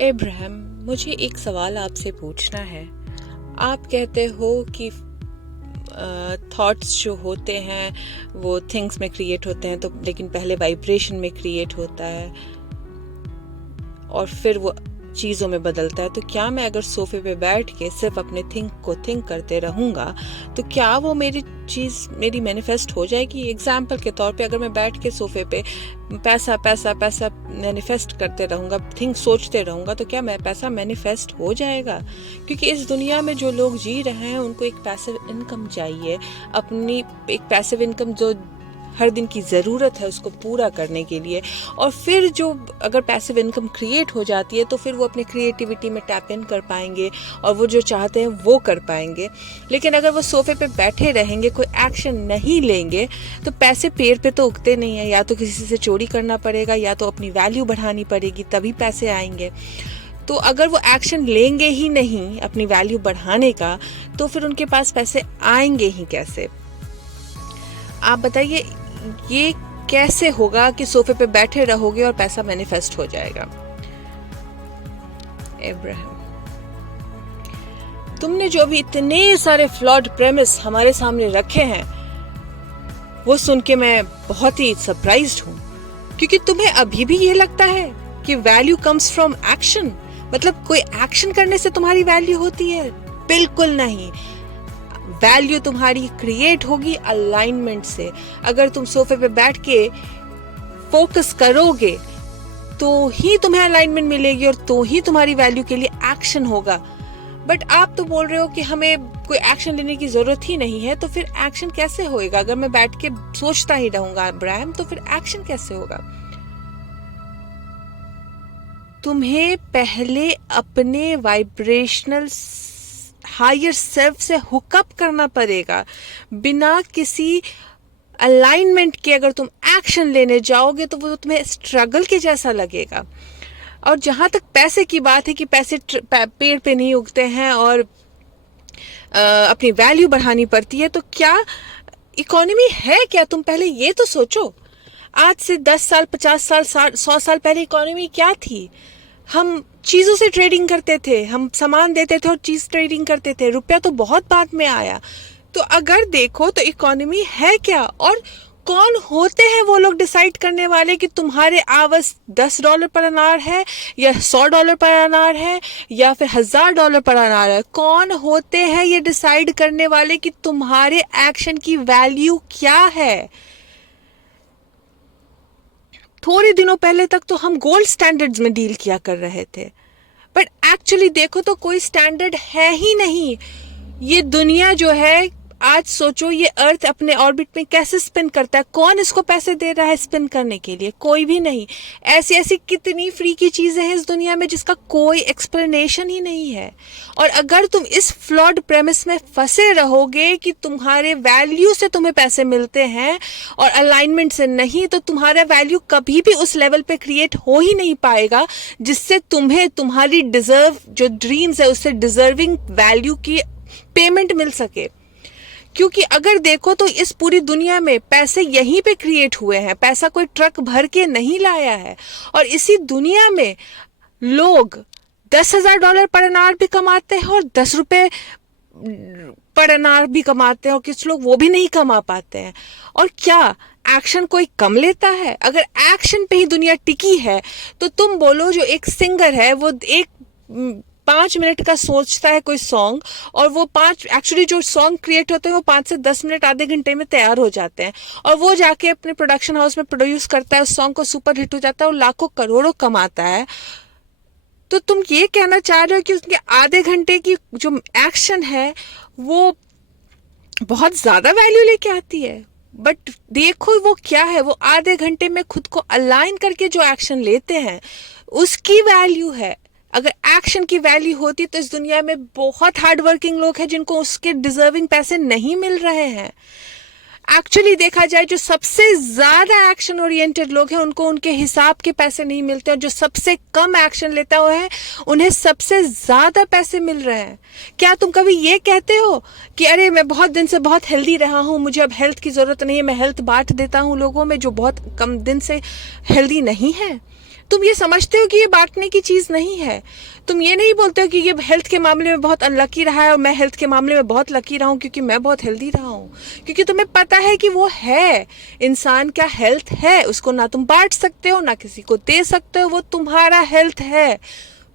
इब्राहिम, मुझे एक सवाल आपसे पूछना है। आप कहते हो कि थॉट्स जो होते हैं वो थिंग्स में क्रिएट होते हैं, तो लेकिन पहले वाइब्रेशन में क्रिएट होता है और फिर वो चीज़ों में बदलता है। तो क्या मैं अगर सोफे पे बैठ के सिर्फ अपने थिंक करते रहूँगा तो क्या वो मेरी चीज़ मेरी मैनिफेस्ट हो जाएगी? एग्जाम्पल के तौर पे अगर मैं बैठ के सोफे पे पैसा पैसा पैसा मैनिफेस्ट करते रहूँगा, सोचते रहूँगा, तो क्या मैं पैसा मैनिफेस्ट हो जाएगा? क्योंकि इस दुनिया में जो लोग जी रहे हैं उनको एक पैसिव इनकम चाहिए, अपनी एक पैसिव इनकम जो हर दिन की ज़रूरत है उसको पूरा करने के लिए। और फिर जो अगर पैसिव इनकम क्रिएट हो जाती है तो फिर वो अपनी क्रिएटिविटी में टैप इन कर पाएंगे और वो जो चाहते हैं वो कर पाएंगे। लेकिन अगर वो सोफे पे बैठे रहेंगे, कोई एक्शन नहीं लेंगे, तो पैसे पेड़ पे तो उगते नहीं है। या तो किसी से चोरी करना पड़ेगा या तो अपनी वैल्यू बढ़ानी पड़ेगी, तभी पैसे आएंगे। तो अगर वो एक्शन लेंगे ही नहीं अपनी वैल्यू बढ़ाने का, तो फिर उनके पास पैसे आएंगे ही कैसे? आप बताइए, ये कैसे होगा कि सोफे पे बैठे रहोगे और पैसा मैनिफेस्ट हो जाएगा? इब्राहिम, तुमने जो भी इतने सारे फ्लॉड प्रेमिस हमारे सामने रखे हैं वो सुन के मैं बहुत ही सरप्राइज्ड हूँ। क्योंकि तुम्हें अभी भी ये लगता है कि वैल्यू कम्स फ्रॉम एक्शन, मतलब कोई एक्शन करने से तुम्हारी वैल्यू होती है। बिल्कुल नहीं। वैल्यू तुम्हारी क्रिएट होगी अलाइनमेंट से। अगर तुम सोफे पे बैठ के फोकस करोगे तो ही तुम्हें अलाइनमेंट मिलेगी और तो ही तुम्हारी वैल्यू के लिए एक्शन होगा। बट आप तो बोल रहे हो कि हमें कोई एक्शन लेने की जरूरत ही नहीं है, तो फिर एक्शन कैसे होएगा? अगर मैं बैठ के सोचता ही रहूंगा इब्राहिम, तो फिर एक्शन कैसे होगा? तुम्हें पहले अपने वाइब्रेशनल हायर सेल्फ से हुकअप करना पड़ेगा। बिना किसी अलाइनमेंट के अगर तुम एक्शन लेने जाओगे तो वो तुम्हें स्ट्रगल के जैसा लगेगा। और जहां तक पैसे की बात है कि पैसे पेड़ पे नहीं उगते हैं और अपनी वैल्यू बढ़ानी पड़ती है, तो क्या इकोनॉमी है क्या? तुम पहले ये तो सोचो। आज से 10 साल, 50 साल, 100 साल पहले इकोनॉमी क्या थी? हम चीजों से ट्रेडिंग करते थे, हम सामान देते थे और चीज ट्रेडिंग करते थे। रुपया तो बहुत बाद में आया। तो अगर देखो तो इकोनॉमी है क्या? और कौन होते हैं वो लोग डिसाइड करने वाले कि तुम्हारे आवाज $10 पर अनार है या $100 पर अनार है या फिर $1000 पर अनार है? कौन होते हैं ये डिसाइड करने वाले कि तुम्हारे एक्शन की वैल्यू क्या है? थोड़े दिनों पहले तक तो हम गोल्ड स्टैंडर्ड्स में डील किया कर रहे थे, बट एक्चुअली देखो तो कोई स्टैंडर्ड है ही नहीं। ये दुनिया जो है, आज सोचो ये अर्थ अपने ऑर्बिट में कैसे स्पिन करता है? कौन इसको पैसे दे रहा है स्पिन करने के लिए? कोई भी नहीं। ऐसी ऐसी कितनी फ्री की चीजें हैं इस दुनिया में जिसका कोई एक्सप्लेनेशन ही नहीं है। और अगर तुम इस फ्लॉड प्रेमिस में फंसे रहोगे कि तुम्हारे वैल्यू से तुम्हें पैसे मिलते हैं और अलाइनमेंट से नहीं, तो तुम्हारा वैल्यू कभी भी उस लेवल पे क्रिएट हो ही नहीं पाएगा जिससे तुम्हें तुम्हारी डिजर्व जो ड्रीम्स है उससे डिजर्विंग वैल्यू की पेमेंट मिल सके। क्योंकि अगर देखो तो इस पूरी दुनिया में पैसे यहीं पे क्रिएट हुए हैं। पैसा कोई ट्रक भर के नहीं लाया है। और इसी दुनिया में लोग $10,000 पर अनार भी कमाते हैं और ₹10 पर अनार भी कमाते हैं, और कुछ लोग वो भी नहीं कमा पाते हैं। और क्या एक्शन कोई कम लेता है? अगर एक्शन पे ही दुनिया टिकी है तो तुम बोलो, जो एक सिंगर है वो एक 5 मिनट का सोचता है कोई सॉन्ग, और वो एक्चुअली जो सॉन्ग क्रिएट होते हैं वो 5 से 10 मिनट, आधे घंटे में तैयार हो जाते हैं, और वो जाके अपने प्रोडक्शन हाउस में प्रोड्यूस करता है, उस सॉन्ग को सुपर हिट हो जाता है और लाखों करोड़ों कमाता है। तो तुम ये कहना चाह रहे हो कि उसके आधे घंटे की जो एक्शन है वो बहुत ज्यादा वैल्यू लेके आती है? बट देखो वो क्या है, वो आधे घंटे में खुद को अलाइन करके जो एक्शन लेते हैं उसकी वैल्यू है। अगर एक्शन की वैल्यू होती तो इस दुनिया में बहुत हार्ड वर्किंग लोग हैं जिनको उसके डिजर्विंग पैसे नहीं मिल रहे हैं। एक्चुअली देखा जाए, जो सबसे ज्यादा एक्शन ओरिएंटेड लोग हैं उनको उनके हिसाब के पैसे नहीं मिलते, और जो सबसे कम एक्शन लेता हुआ है उन्हें सबसे ज्यादा पैसे मिल रहे हैं। क्या तुम कभी ये कहते हो कि अरे मैं बहुत दिन से बहुत हेल्दी रहा हूं, मुझे अब हेल्थ की जरूरत नहीं है, मैं हेल्थ बांट देता हूं लोगों में जो बहुत कम दिन से हेल्दी नहीं है? तुम ये समझते हो कि ये बांटने की चीज नहीं है। तुम ये नहीं बोलते हो कि ये हेल्थ के मामले में बहुत अनलकी रहा है और मैं हेल्थ के मामले में बहुत लकी रहा हूँ क्योंकि मैं बहुत हेल्दी रहा हूँ, क्योंकि तुम्हें पता है कि वो है, इंसान का हेल्थ है, उसको ना तुम बांट सकते हो ना किसी को दे सकते हो, वो तुम्हारा हेल्थ है।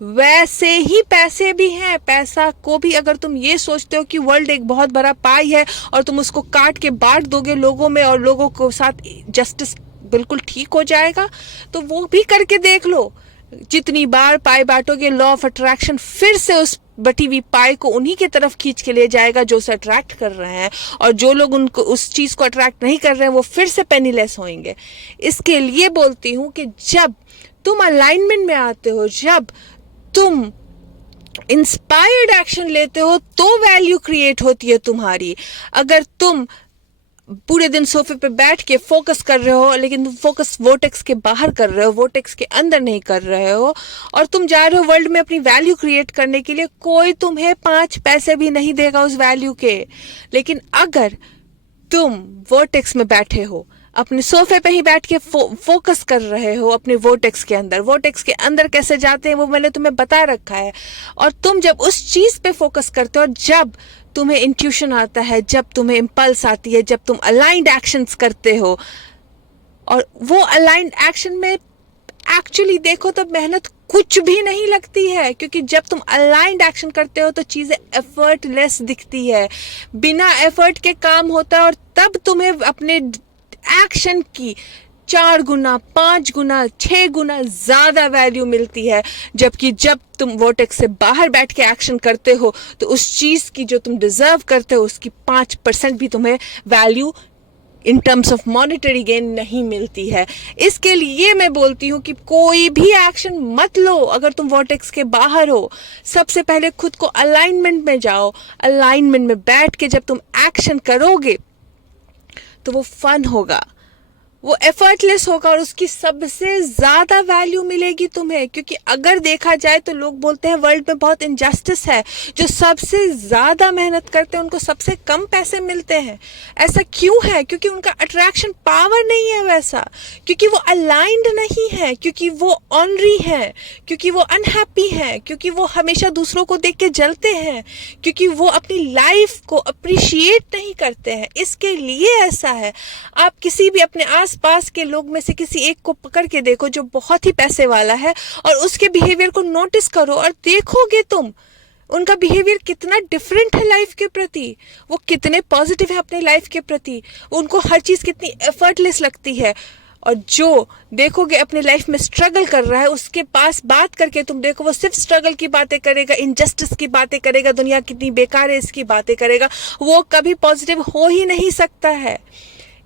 वैसे ही पैसे भी हैं। पैसा को भी अगर तुम ये सोचते हो कि वर्ल्ड एक बहुत बड़ा पाई है और तुम उसको काट के बांट दोगे लोगों में और लोगों को साथ जस्टिस बिल्कुल ठीक हो जाएगा, तो वो भी करके देख लो। जितनी बार पाई बांटोगे, लॉ ऑफ अट्रैक्शन फिर से उस बटी हुई पाई को उन्हीं की तरफ खींच के ले जाएगा जो उसे अट्रैक्ट कर रहे हैं, और जो लोग उनको उस चीज को अट्रैक्ट नहीं कर रहे हैं वो फिर से पेनीलेस होंगे। इसके लिए बोलती हूं कि जब तुम अलाइनमेंट में आते हो, जब तुम इंस्पायर्ड एक्शन लेते हो, तो वैल्यू क्रिएट होती है तुम्हारी। अगर तुम पूरे दिन सोफे पे बैठ के फोकस कर रहे हो लेकिन तुम फोकस वोटेक्स के बाहर कर रहे हो, वोटेक्स के अंदर नहीं कर रहे हो, और तुम जा रहे हो वर्ल्ड में अपनी वैल्यू क्रिएट करने के लिए, कोई तुम्हें 5 पैसे भी नहीं देगा उस वैल्यू के। लेकिन अगर तुम वोटेक्स में बैठे हो, अपने सोफे पे ही बैठ के फोकस कर रहे हो अपने वोटेक्स के अंदर, वोटेक्स के अंदर कैसे जाते हैं वो मैंने तुम्हें बता रखा है, और तुम जब उस चीज पे फोकस करते हो, जब तुम्हें इंट्यूशन आता है, जब तुम्हें इंपल्स आती है, जब तुम अलाइंड एक्शंस करते हो, और वो अलाइंड एक्शन में एक्चुअली देखो तो मेहनत कुछ भी नहीं लगती है, क्योंकि जब तुम अलाइंड एक्शन करते हो तो चीजें एफर्टलेस दिखती है, बिना एफर्ट के काम होता है, और तब तुम्हें अपने एक्शन की 4 गुना 5 गुना 6 गुना ज्यादा वैल्यू मिलती है। जबकि जब तुम वोटेक्स से बाहर बैठ के एक्शन करते हो तो उस चीज की जो तुम डिजर्व करते हो उसकी 5% भी तुम्हें value in terms of monetary gain नहीं मिलती है। इसके लिए मैं बोलती हूँ कि कोई भी एक्शन मत लो अगर तुम वोटेक्स के बाहर हो। सबसे पहले खुद को अलाइनमेंट में जाओ। अलाइनमेंट में बैठ के जब तुम एक्शन करोगे तो वो फन होगा, वो एफर्टलेस होगा, और उसकी सबसे ज्यादा वैल्यू मिलेगी तुम्हें। क्योंकि अगर देखा जाए तो लोग बोलते हैं वर्ल्ड में बहुत इनजस्टिस है, जो सबसे ज्यादा मेहनत करते हैं उनको सबसे कम पैसे मिलते हैं। ऐसा क्यों है? क्योंकि उनका अट्रैक्शन पावर नहीं है वैसा, क्योंकि वो अलाइंड नहीं है, क्योंकि वो ऑनरी है, क्योंकि वो अनहैप्पी है, क्योंकि वो हमेशा दूसरों को देख के जलते हैं, क्योंकि वो अपनी लाइफ को अप्रिशिएट नहीं करते हैं। इसके लिए ऐसा है। आप किसी भी अपने पास के लोग में से किसी एक को पकड़ के देखो जो बहुत ही पैसे वाला है, और उसके बिहेवियर को नोटिस करो, और देखोगे तुम उनका बिहेवियर कितना डिफरेंट है लाइफ के प्रति, वो कितने पॉजिटिव है अपने लाइफ के प्रति, उनको हर चीज कितनी एफर्टलेस लगती है। और जो देखोगे अपने लाइफ में स्ट्रगल कर रहा है, उसके पास बात करके तुम देखो वो सिर्फ स्ट्रगल की बातें करेगा, इनजस्टिस की बातें करेगा, दुनिया कितनी बेकार है इसकी बातें करेगा, वो कभी पॉजिटिव हो ही नहीं सकता है।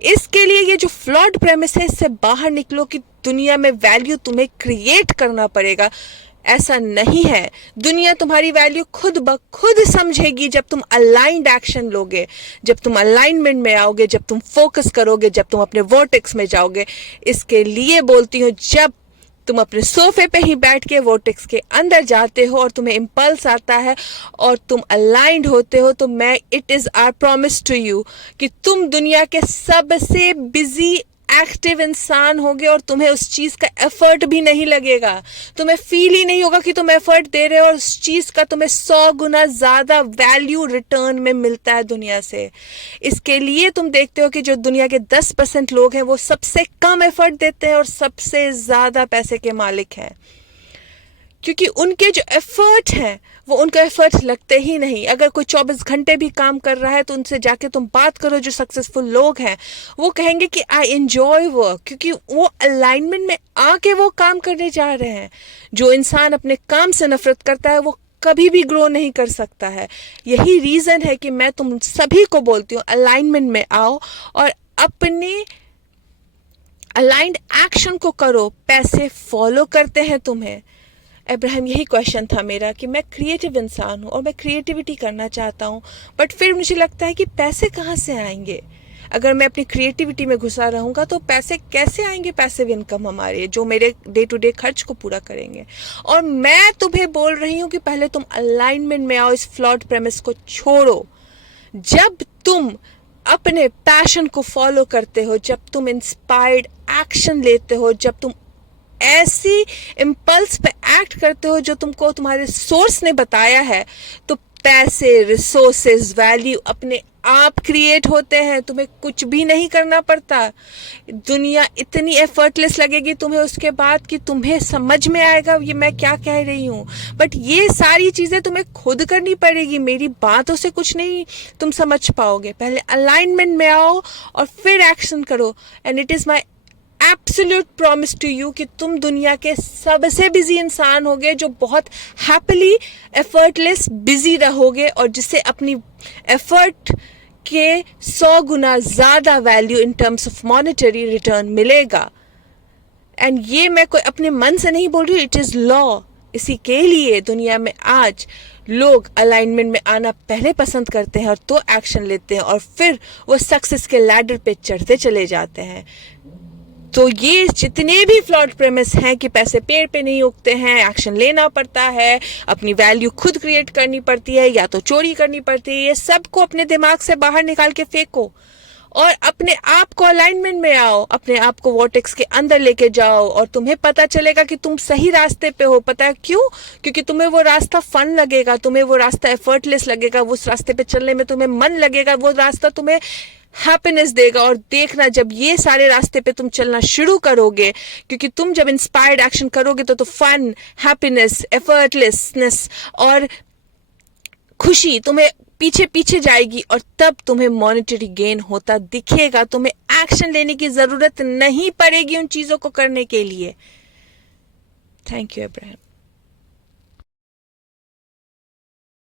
इसके लिए ये जो फ्लॉड प्रेमिस है इससे बाहर निकलो कि दुनिया में वैल्यू तुम्हें क्रिएट करना पड़ेगा। ऐसा नहीं है। दुनिया तुम्हारी वैल्यू खुद ब खुद समझेगी जब तुम अलाइंड एक्शन लोगे, जब तुम अलाइनमेंट में आओगे, जब तुम फोकस करोगे, जब तुम अपने वोटेक्स में जाओगे। इसके लिए बोलती हूँ, जब तुम अपने सोफे पे ही बैठ के वोटेक्स के अंदर जाते हो और तुम्हें इम्पल्स आता है और तुम अलाइंड होते हो, तो मैं it is our promise to you कि तुम दुनिया के सबसे बिजी एक्टिव इंसान होगे और तुम्हें उस चीज का एफर्ट भी नहीं लगेगा। तुम्हें फील ही नहीं होगा कि तुम एफर्ट दे रहे हो, और उस चीज का तुम्हें 100 गुना ज्यादा वैल्यू रिटर्न में मिलता है दुनिया से। इसके लिए तुम देखते हो कि जो दुनिया के 10% लोग हैं वो सबसे कम एफर्ट देते हैं और सबसे ज्यादा पैसे के मालिक हैं, क्योंकि उनके जो एफर्ट हैं वो उनका एफर्ट लगते ही नहीं। अगर कोई 24 घंटे भी काम कर रहा है तो उनसे जाके तुम बात करो, जो सक्सेसफुल लोग हैं वो कहेंगे कि आई एंजॉय वर्क, क्योंकि वो अलाइनमेंट में आके वो काम करने जा रहे हैं। जो इंसान अपने काम से नफरत करता है वो कभी भी ग्रो नहीं कर सकता है। यही रीजन है कि मैं तुम सभी को बोलती हूँ अलाइनमेंट में आओ और अपने अलाइंड एक्शन को करो। पैसे फॉलो करते हैं तुम्हें। अब्राहम, यही क्वेश्चन था मेरा कि मैं क्रिएटिव इंसान हूँ और मैं क्रिएटिविटी करना चाहता हूँ, बट फिर मुझे लगता है कि पैसे कहाँ से आएंगे? अगर मैं अपनी क्रिएटिविटी में घुसा रहूँगा तो पैसे कैसे आएंगे? पैसिव इनकम हमारे जो मेरे डे टू डे खर्च को पूरा करेंगे। और मैं तुम्हें बोल रही हूँ कि पहले तुम अलाइनमेंट में आओ, इस फ्लॉड प्रेमिस को छोड़ो। जब तुम अपने पैशन को फॉलो करते हो, जब तुम इंस्पायर्ड एक्शन लेते हो, जब तुम ऐसी इम्पल्स पे एक्ट करते हो जो तुमको तुम्हारे सोर्स ने बताया है, तो पैसे, रिसोर्सेज, वैल्यू अपने आप क्रिएट होते हैं, तुम्हें कुछ भी नहीं करना पड़ता। दुनिया इतनी एफर्टलेस लगेगी तुम्हें उसके बाद कि तुम्हें समझ में आएगा ये मैं क्या कह रही हूँ। बट ये सारी चीज़ें तुम्हें खुद करनी पड़ेगी, मेरी बातों से कुछ नहीं तुम समझ पाओगे। पहले अलाइनमेंट में आओ और फिर एक्शन करो। And it is my absolute promise to you कि तुम दुनिया के सबसे बिजी इंसान होगे जो बहुत हैप्पीली एफर्टलेस बिजी रहोगे, और जिससे अपनी एफर्ट के 100 गुना ज़्यादा value in terms of monetary return मिलेगा। एंड ये मैं कोई अपने मन से नहीं बोल रही हूँ, इट इज़ लॉ। इसी के लिए दुनिया में आज लोग अलाइनमेंट में आना पहले पसंद करते हैं और तो एक्शन लेते हैं, और फिर वो सक्सेस के लैडर पे चढ़ते चले जाते हैं। तो ये जितने भी फ्लॉड प्रेमिस हैं कि पैसे पेड़ पे नहीं उगते हैं, एक्शन लेना पड़ता है, अपनी वैल्यू खुद क्रिएट करनी पड़ती है या तो चोरी करनी पड़ती है, ये सबको अपने दिमाग से बाहर निकाल के फेंको और अपने आप को अलाइनमेंट में आओ, अपने आप को वॉर्टेक्स के अंदर लेके जाओ, और तुम्हें पता चलेगा कि तुम सही रास्ते पे हो। पता है क्यों? क्योंकि तुम्हें वो रास्ता फन लगेगा, तुम्हें वो रास्ता एफर्टलेस लगेगा, उस रास्ते पे चलने में तुम्हें मन लगेगा, वो रास्ता तुम्हें हैप्पीनेस देगा। और देखना, जब ये सारे रास्ते पे तुम चलना शुरू करोगे, क्योंकि तुम जब इंस्पायर्ड एक्शन करोगे तो फन, हैप्पीनेस, एफर्टलेसनेस और खुशी तुम्हें पीछे पीछे जाएगी, और तब तुम्हें मॉनेटरी गेन होता दिखेगा। तुम्हें एक्शन लेने की जरूरत नहीं पड़ेगी उन चीजों को करने के लिए। Thank you Abraham.